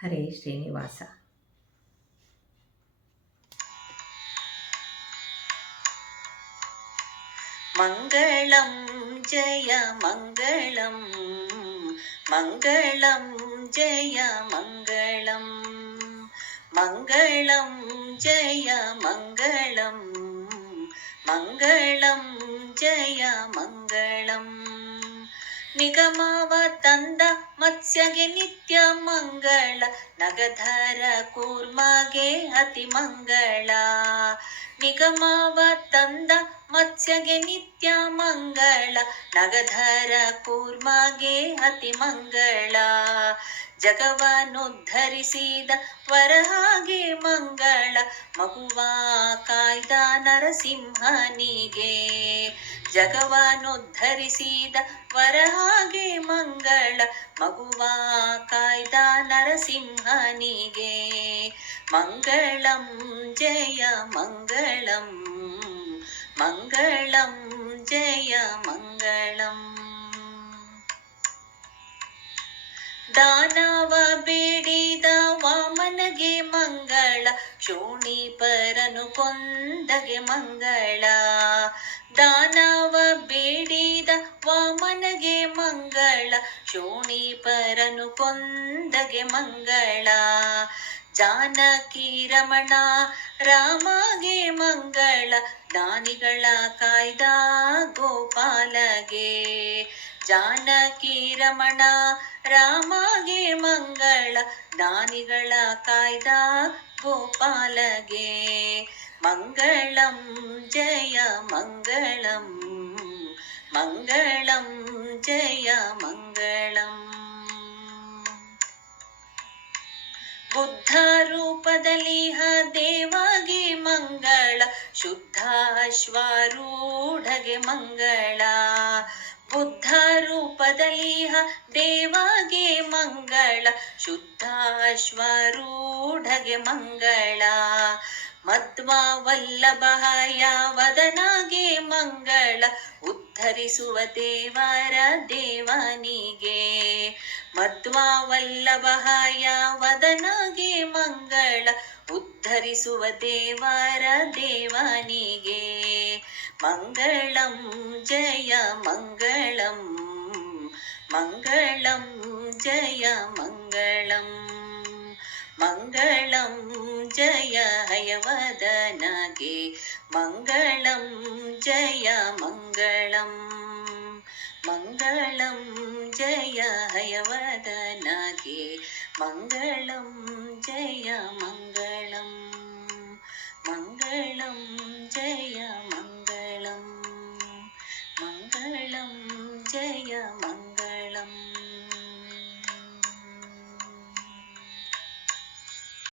ಹರೇ ಶ್ರೀನಿವಾಸ मङ्गलं जय मङ्गलं मङ्गलं जय मङ्गलं मङ्गलं जय मङ्गलं मङ्गलं जय मङ्गलम् ನಿಗಮವ ತಂದ ಮತ್ಸ್ಯಗೆ ನಿತ್ಯ ಮಂಗಳ ನಗಧರ ಕೂರ್ಮಗೆ ಅತಿ ಮಂಗಳ. ನಿಗಮವ ತಂದ ಮತ್ಸ್ಯಗೆ ನಿತ್ಯ ಮಂಗಳ, ನಗಧರ ಕೂರ್ಮಗೆ ಅತಿ ಮಂಗಳ. ಜಗವನ್ನುದ್ಧರಿಸಿದ ವರಹಾಗೆ ಮಂಗಳ, ಮಗುವ ಕಾಯ್ದ ನರಸಿಂಹನಿಗೆ. ಜಗವನ್ನುದ್ಧರಿಸಿದ ವರಹಾಗೆ ಮಂಗಳ, ಮಗುವ ಕಾಯ್ದ ನರಸಿಂಹನಿಗೆ. ಮಂಗಳಂ ಜಯ ಮಂಗಳಂ ಮಂಗಳಂ ಜಯ ಮಂಗಳಂ ದಾನವ ಬೇಡಿದ ವಾಮನಗೆ ಮಂಗಳ ಶೋಣಿಪರನು ಕೊಂದಗೆ ಮಂಗಳ. ದಾನವ ಬೇಡಿದ ವಾಮನಗೆ ಮಂಗಳ. ಶೋಣೀಪರನು ಕೊಂದಗೆ ಮಂಗಳ. ಜಾನಕಿ ರಮಣ ರಾಮಗೆ ಮಂಗಳ. ದಾನಿಗಳ ಕಾಯ್ದ ಗೋಪಾಲಗೆ. ಜಾನಕಿ ರಮಣ, ರಾಮಗೆ ಮಂಗಳ, ದಾನಿಗಳ ಕಾಯ್ದ ಗೋಪಾಲಗೆ. ಮಂಗಳಂ ಜಯ ಮಂಗಳಂ ಮಂಗಳಂ ಜಯ ಮಂಗಳಂ. ಬುದ್ಧ ರೂಪದಲ್ಲಿ ಹ ದೇವಾಗಿ ಮಂಗಳ, ಶುದ್ಧ ಅಶ್ವಾರೂಢಗೆ ಮಂಗಳ. ಬುದ್ಧ ದೇವಗೆ ದೇವಾಗೆ ಮಂಗಳ, ಶುದ್ಧಾಶ್ವರೂಢಗೆ ಮಂಗಳ. ಮಧ್ವಾ ವಲ್ಲಭಯ ವದನಾಗೆ ಮಂಗಳ, ಉದ್ಧರಿಸುವ ದೇವರ ದೇವನಿಗೆ. ಮಧ್ವಾ ವಲ್ಲಭಯ ವದನಾಗೆ ಮಂಗಳ, ಉದ್ಧರಿಸುವ ದೇವರ ದೇವನಿಗೆ. ಮಂಗಳಂ ಜಯ ಮಂಗಳಂ மங்களம் ஜய மங்களம். மங்களம் ஜய ஹயவதனகே மங்களம் ஜய மங்களம். மங்களம் ஜய ஹயவதனகே மங்களம் ஜய மங்களம். மங்களம்